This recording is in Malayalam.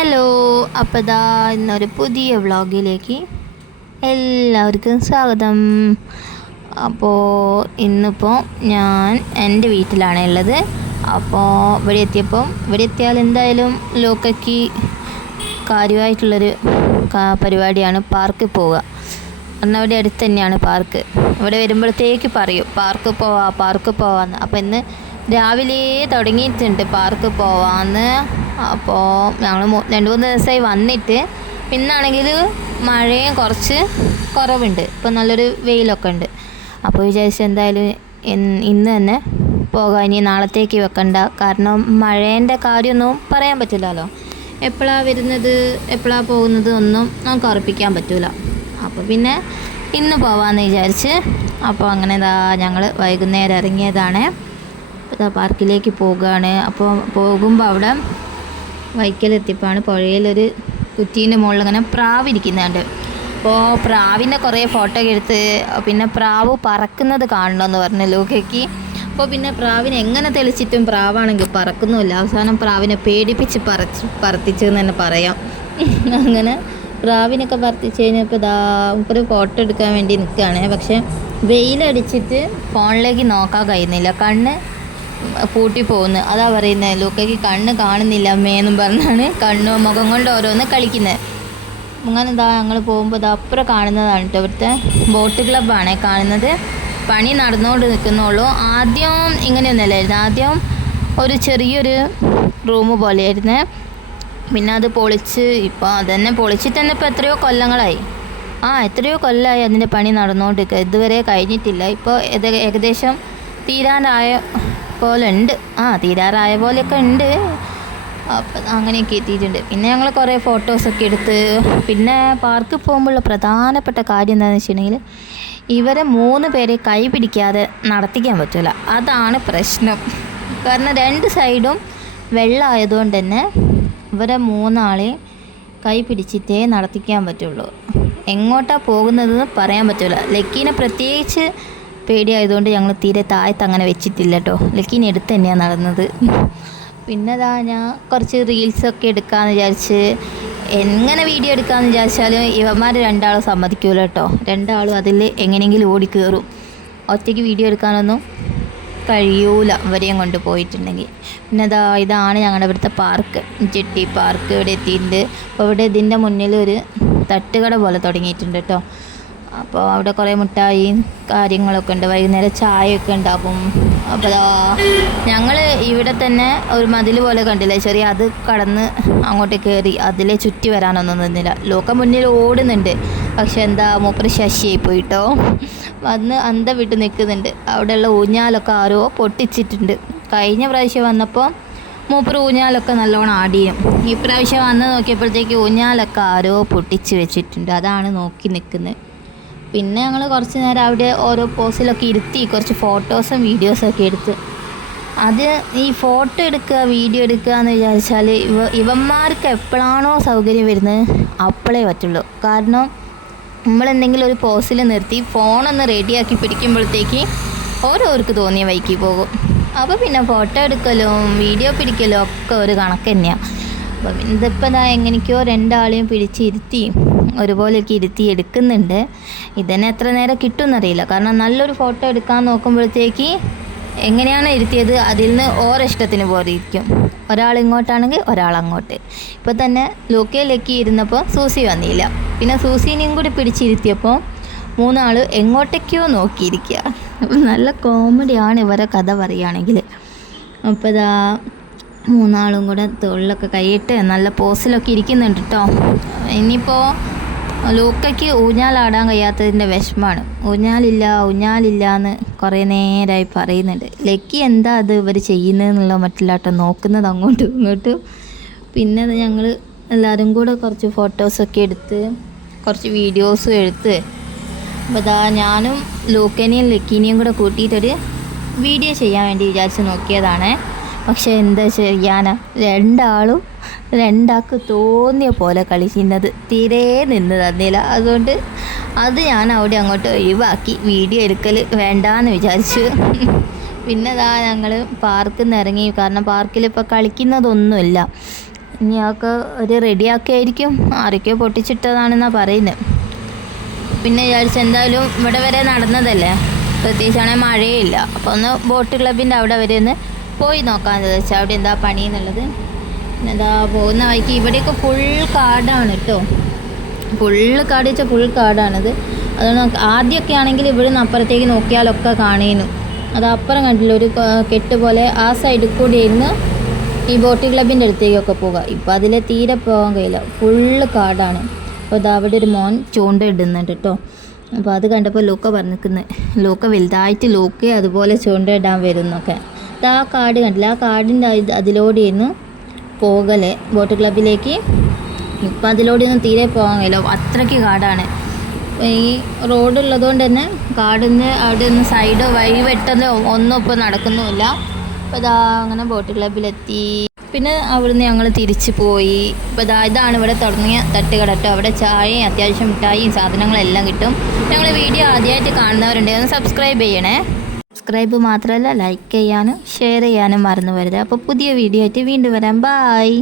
ഹലോ, അപ്പോൾ ഇതാ ഇന്നൊരു പുതിയ വ്ളോഗിലേക്ക് എല്ലാവർക്കും സ്വാഗതം. അപ്പോൾ ഇന്നിപ്പോൾ ഞാൻ എൻ്റെ വീട്ടിലാണ് ഉള്ളത്. അപ്പോൾ ഇവിടെ എത്തിയാൽ എന്തായാലും ലോക്കയ്ക്ക് കാര്യമായിട്ടുള്ളൊരു പരിപാടിയാണ് പാർക്കിൽ പോവുക. കാരണം അവിടെ അടുത്ത് തന്നെയാണ് പാർക്ക്. ഇവിടെ വരുമ്പോഴത്തേക്ക് പറയും പാർക്ക് പോവാന്ന്. അപ്പോൾ ഇന്ന് രാവിലെ തുടങ്ങിയിട്ടുണ്ട് പാർക്ക് പോവാന്ന്. അപ്പോൾ ഞങ്ങൾ 2-3 ദിവസമായി വന്നിട്ട്, പിന്നാണെങ്കിൽ മഴയും കുറച്ച് കുറവുണ്ട്, ഇപ്പോൾ നല്ലൊരു വെയിലൊക്കെ ഉണ്ട്. അപ്പോൾ വിചാരിച്ചു എന്തായാലും ഇന്ന് തന്നെ പോകാം, ഇനി നാളത്തേക്ക് വെക്കണ്ട. കാരണം മഴേൻ്റെ കാര്യമൊന്നും പറയാൻ പറ്റില്ലല്ലോ, എപ്പോഴാണ് വരുന്നത് എപ്പോഴാണ് പോകുന്നത് ഒന്നും നമുക്ക് ഉറപ്പിക്കാൻ പറ്റില്ല. അപ്പോൾ പിന്നെ ഇന്ന് പോവാമെന്ന് വിചാരിച്ച് അപ്പോൾ അങ്ങനെ ഞങ്ങൾ വൈകുന്നേരം ഇറങ്ങിയതാണ്. പാർക്കിലേക്ക് പോവുകയാണ്. അപ്പോൾ പോകുമ്പോൾ അവിടെ വൈക്കലെത്തിയപ്പോഴാണ് പുഴയിലൊരു കുറ്റീൻ്റെ മുകളിൽ ഇങ്ങനെ പ്രാവ് ഇരിക്കുന്നുണ്ട്. അപ്പോൾ പ്രാവിൻ്റെ കുറേ ഫോട്ടോ ഒക്കെ എടുത്ത്, പിന്നെ പ്രാവ് പറക്കുന്നത് കാണണമെന്ന് പറഞ്ഞു ലോകയ്ക്ക്. അപ്പോൾ പിന്നെ പ്രാവിനെ എങ്ങനെ തെളിച്ചിട്ടും പ്രാവാണെങ്കിൽ പറക്കുന്നുമില്ല. അവസാനം പ്രാവിനെ പേടിപ്പിച്ച് പറത്തിച്ചെന്ന് തന്നെ പറയാം. അങ്ങനെ പ്രാവിനൊക്കെ പറത്തിച്ച് കഴിഞ്ഞപ്പോൾ നമുക്കൊരു ഫോട്ടോ എടുക്കാൻ വേണ്ടി നിൽക്കുകയാണ്. പക്ഷേ വെയിലടിച്ചിട്ട് ഫോണിലേക്ക് നോക്കാൻ കഴിയുന്നില്ല, കണ്ണ് പൂട്ടി പോകുന്നു. അതാ പറയുന്നത്, ലൂക്കയ്ക്ക് കണ്ണ് കാണുന്നില്ല അമ്മയെന്നും പറഞ്ഞാണ് മുഖം കൊണ്ട് ഓരോന്ന് കളിക്കുന്നത്. അങ്ങനെ ഞങ്ങൾ പോകുമ്പോൾ അപ്പുറം കാണുന്നതാണ് കേട്ടോ, ഇവിടുത്തെ ബോട്ട് ക്ലബ്ബാണ് കാണുന്നത്. പണി നടന്നുകൊണ്ട് നിൽക്കുന്നുള്ളൂ. ആദ്യം ഇങ്ങനെയൊന്നുമല്ലായിരുന്നു, ആദ്യം ഒരു ചെറിയൊരു റൂം പോലെയായിരുന്നു. പിന്നെ അത് പൊളിച്ച് ഇപ്പോൾ അതന്നെ പൊളിച്ചിട്ട് തന്നെ ഇപ്പോൾ എത്രയോ കൊല്ലമായി അതിൻ്റെ പണി നടന്നുകൊണ്ടിരിക്കുക. ഇതുവരെ കഴിഞ്ഞിട്ടില്ല. ഇപ്പോൾ ഏകദേശം തീരാറായ പോലെയൊക്കെ ഉണ്ട്. അപ്പം അങ്ങനെയൊക്കെ എത്തിയിട്ടുണ്ട്. പിന്നെ ഞങ്ങൾ കുറേ ഫോട്ടോസൊക്കെ എടുത്ത്, പിന്നെ പാർക്കിൽ പോകുമ്പോഴുള്ള പ്രധാനപ്പെട്ട കാര്യം എന്താണെന്ന് വെച്ചിട്ടുണ്ടെങ്കിൽ ഇവരെ 3 പേരെ കൈ പിടിക്കാതെ നടത്തിക്കാൻ പറ്റില്ല. അതാണ് പ്രശ്നം. കാരണം 2 സൈഡും വെള്ളമായതുകൊണ്ട് തന്നെ ഇവരെ 3 ആളെ കൈ പിടിച്ചിട്ടേ നടത്തിക്കാൻ പറ്റുള്ളൂ. എങ്ങോട്ടാണ് പോകുന്നതെന്ന് പറയാൻ പറ്റില്ല. ലക്കീനെ പ്രത്യേകിച്ച് പേടിയായതുകൊണ്ട് ഞങ്ങൾ തീരെ താഴത്ത് അങ്ങനെ വെച്ചിട്ടില്ല കേട്ടോ. ലക്കീനെ എടുത്ത് തന്നെയാണ് നടന്നത്. പിന്നെ ഞാൻ കുറച്ച് റീൽസൊക്കെ എടുക്കാമെന്ന് വിചാരിച്ച്, എങ്ങനെ വീഡിയോ എടുക്കാമെന്ന് വിചാരിച്ചാലും ഇവന്മാർ 2 ആളും സമ്മതിക്കൂല കേട്ടോ. 2 ആളും അതിൽ എങ്ങനെയെങ്കിലും ഓടിക്കയറും. ഒറ്റയ്ക്ക് വീഡിയോ എടുക്കാനൊന്നും കഴിയൂല ഇവരെയും കൊണ്ട് പോയിട്ടുണ്ടെങ്കിൽ. പിന്നെ ഇതാണ് ഞങ്ങളുടെ ഇവിടുത്തെ പാർക്ക്, ചെട്ടി പാർക്ക്. ഇവിടെ എത്തിയിട്ടുണ്ട്. അപ്പോൾ ഇവിടെ ഇതിൻ്റെ മുന്നിൽ ഒരു തട്ടുകട പോലെ തുടങ്ങിയിട്ടുണ്ട് കേട്ടോ. അപ്പോൾ അവിടെ കുറേ മിഠായിയും കാര്യങ്ങളൊക്കെ ഉണ്ട്. വൈകുന്നേരം ചായയൊക്കെ ഉണ്ടാകും. അപ്പോൾ ഞങ്ങൾ ഇവിടെ തന്നെ ഒരു മതിൽ പോലെ കണ്ടില്ലേ ചെറിയ, അത് കടന്ന് അങ്ങോട്ട് കയറി അതിലെ ചുറ്റി വരാനൊന്നും നിന്നില്ല. ലോക്ക മുന്നിൽ ഓടുന്നുണ്ട്. പക്ഷെ മൂപ്പര് ശശിയായി പോയിട്ടോ, വന്ന് അന്തം വിട്ട് നിൽക്കുന്നുണ്ട്. അവിടെയുള്ള ഊഞ്ഞാലൊക്കെ ആരോ പൊട്ടിച്ചിട്ടുണ്ട്. കഴിഞ്ഞ പ്രാവശ്യം വന്നപ്പോൾ മൂപ്പര് ഊഞ്ഞാലൊക്കെ നല്ലോണം ആടിയും. ഈ പ്രാവശ്യം വന്ന് നോക്കിയപ്പോഴത്തേക്ക് ഊഞ്ഞാലൊക്കെ ആരോ പൊട്ടിച്ച് വെച്ചിട്ടുണ്ട്. അതാണ് നോക്കി നിൽക്കുന്നത്. പിന്നെ ഞങ്ങൾ കുറച്ച് നേരം അവിടെ ഓരോ പോസിലൊക്കെ ഇരുത്തി കുറച്ച് ഫോട്ടോസും വീഡിയോസൊക്കെ എടുത്ത്. അത് ഈ ഫോട്ടോ എടുക്കുക വീഡിയോ എടുക്കുക എന്ന് വിചാരിച്ചാൽ ഇവന്മാർക്ക് എപ്പോഴാണോ സൗകര്യം വരുന്നത് അപ്പോഴേ പറ്റുള്ളൂ. കാരണം നമ്മളെന്തെങ്കിലും ഒരു പോസിൽ നിർത്തി ഫോണൊന്ന് റെഡിയാക്കി പിടിക്കുമ്പോഴത്തേക്ക് ഓരോർക്ക് തോന്നിയ വഴിക്ക് പോകും. അപ്പോൾ പിന്നെ ഫോട്ടോ എടുക്കലും വീഡിയോ പിടിക്കലും ഒക്കെ ഒരു കണക്ക് തന്നെയാണ്. അപ്പം ഇതിപ്പോൾ എങ്ങനെയൊക്കെയോ 2 ആളെയും പിടിച്ചിരുത്തി ഒരുപോലെയൊക്കെ ഇരുത്തി എടുക്കുന്നുണ്ട്. ഇതന്നെ എത്ര നേരം കിട്ടുമെന്നറിയില്ല. കാരണം നല്ലൊരു ഫോട്ടോ എടുക്കാൻ നോക്കുമ്പോഴത്തേക്ക് എങ്ങനെയാണ് ഇരുത്തിയത് അതിൽ നിന്ന് ഓരോ ഇഷ്ടത്തിന് പോലെ ഇരിക്കും. ഒരാൾ ഇങ്ങോട്ടാണെങ്കിൽ ഒരാൾ അങ്ങോട്ട്. ഇപ്പോൾ തന്നെ ലൂക്കയിലേക്ക് ഇരുന്നപ്പോൾ സൂസി വന്നില്ല. പിന്നെ സൂസീനെയും കൂടി പിടിച്ചിരുത്തിയപ്പോൾ 3 ആൾ എങ്ങോട്ടേക്കോ നോക്കിയിരിക്കുക. അപ്പം നല്ല കോമഡിയാണ് ഇവരെ കഥ പറയുകയാണെങ്കിൽ. അപ്പോൾ 3 ആളും കൂടെ തോളിലൊക്കെ കൈയിട്ട് നല്ല പോസിലൊക്കെ ഇരിക്കുന്നുണ്ട് കേട്ടോ. ഇനിയിപ്പോൾ ലൂക്കയ്ക്ക് ഊഞ്ഞാലാടാൻ കഴിയാത്തതിൻ്റെ വിഷമമാണ്. ഊഞ്ഞാലില്ല എന്ന് കുറേ നേരമായി പറയുന്നുണ്ട്. ലക്കി എന്താ അത് ഇവർ ചെയ്യുന്നതെന്നുള്ള മറ്റില്ലാട്ടോ നോക്കുന്നത് അങ്ങോട്ടും ഇങ്ങോട്ടും. പിന്നെ ഞങ്ങൾ എല്ലാവരും കൂടെ കുറച്ച് ഫോട്ടോസൊക്കെ എടുത്ത് കുറച്ച് വീഡിയോസും എടുത്ത്. അപ്പോൾ ഞാനും ലൂക്കനെയും ലക്കീനെയും കൂടെ കൂട്ടിയിട്ടൊരു വീഡിയോ ചെയ്യാൻ വേണ്ടി വിചാരിച്ച് നോക്കിയതാണ്. പക്ഷെ എന്താ ചെയ്യാനാ, 2 ആളും 2 ആൾക്ക് തോന്നിയ പോലെ കളിക്കുന്നത്, തീരെ നിന്ന് തന്നില്ല. അതുകൊണ്ട് അത് ഞാൻ അവിടെ അങ്ങോട്ട് ഒഴിവാക്കി, വീഡിയോ എടുക്കൽ വേണ്ടാന്ന് വിചാരിച്ചു. പിന്നെ ഞങ്ങൾ പാർക്കിൽ നിന്ന് ഇറങ്ങി. കാരണം പാർക്കിൽ ഇപ്പോൾ കളിക്കുന്നതൊന്നുമില്ല. ഇനി അതൊക്കെ ഒരു റെഡിയാക്കിയായിരിക്കും, ആരൊക്കെയോ പൊട്ടിച്ചിട്ടതാണെന്നാണ് പറയുന്നത്. പിന്നെ വിചാരിച്ച എന്തായാലും ഇവിടെ വരെ നടന്നതല്ലേ, പ്രത്യേകിച്ചാണെങ്കിൽ മഴയില്ല, അപ്പോൾ ഒന്ന് ബോട്ട് ക്ലബിൻ്റെ അവിടെ വരെ ഒന്ന് പോയി നോക്കാമെന്ന് വെച്ചാൽ അവിടെ എന്താ പണി എന്നുള്ളത്. പിന്നെ എന്താ പോകുന്ന വഴിക്ക് ഇവിടെയൊക്കെ ഫുൾ കാടാണ് കേട്ടോ, ഫുള്ള് കാട് വെച്ചാൽ ഫുൾ കാടാണിത്. അതുകൊണ്ട് ആദ്യമൊക്കെ ആണെങ്കിൽ ഇവിടെ നിന്ന് അപ്പുറത്തേക്ക് നോക്കിയാലൊക്കെ കാണേനു, അത് അപ്പുറം കണ്ടില്ല ഒരു കെട്ട് പോലെ ആ സൈഡിൽ കൂടി ഇരുന്ന് ഈ ബോട്ട് ക്ലബിൻ്റെ അടുത്തേക്കൊക്കെ പോകുക. ഇപ്പോൾ അതിൽ തീരെ പോകാൻ കഴിയില്ല, ഫുള്ള് കാടാണ്. അപ്പോൾ അത് അവിടെ ഒരു മോൻ ചൂണ്ട ഇടുന്നുണ്ട് കേട്ടോ. അപ്പോൾ അത് കണ്ടപ്പോൾ ലൂക്ക പറഞ്ഞിരിക്കുന്നത്, ലൂക്ക വലുതായിട്ട് ലൂക്ക അതുപോലെ ചൂണ്ട ഇടാൻ വരുന്നൊക്കെ. അത് ആ കാട് കണ്ടില്ല, ആ കാടിൻ്റെ അതിലൂടെയായിരുന്നു പോകല് ബോട്ട് ക്ലബിലേക്ക്. ഇപ്പം അതിലൂടെയൊന്നും തീരെ പോകാൻ കഴിയില്ല, അത്രയ്ക്ക് കാടാണ്. ഈ റോഡുള്ളതുകൊണ്ട് തന്നെ കാടിന് അവിടെ ഒന്ന് സൈഡോ വഴി വെട്ടലോ ഒന്നും ഇപ്പോൾ നടക്കുന്നുമില്ല. അപ്പോൾ ഇതാ അങ്ങനെ ബോട്ട് ക്ലബിലെത്തി. പിന്നെ അവിടുന്ന് ഞങ്ങൾ തിരിച്ച് പോയി. ഇപ്പോൾ ഇതാണ് ഇവിടെ തുടങ്ങിയ തട്ടുകട കേട്ടോ. അവിടെ ചായയും അത്യാവശ്യം മിഠായിയും സാധനങ്ങളെല്ലാം കിട്ടും. ഞങ്ങൾ വീഡിയോ ആദ്യമായിട്ട് കാണുന്നവരുണ്ടെങ്കിൽ ഒന്ന് സബ്സ്ക്രൈബ് ചെയ്യണേ. സബ്സ്ക്രൈബ് മാത്രമല്ല ലൈക്ക് ചെയ്യാനും ഷെയർ ചെയ്യാനും മറന്നു വരുത്. അപ്പോൾ പുതിയ വീഡിയോ ആയിട്ട് വീണ്ടും വരാം. ബായ്.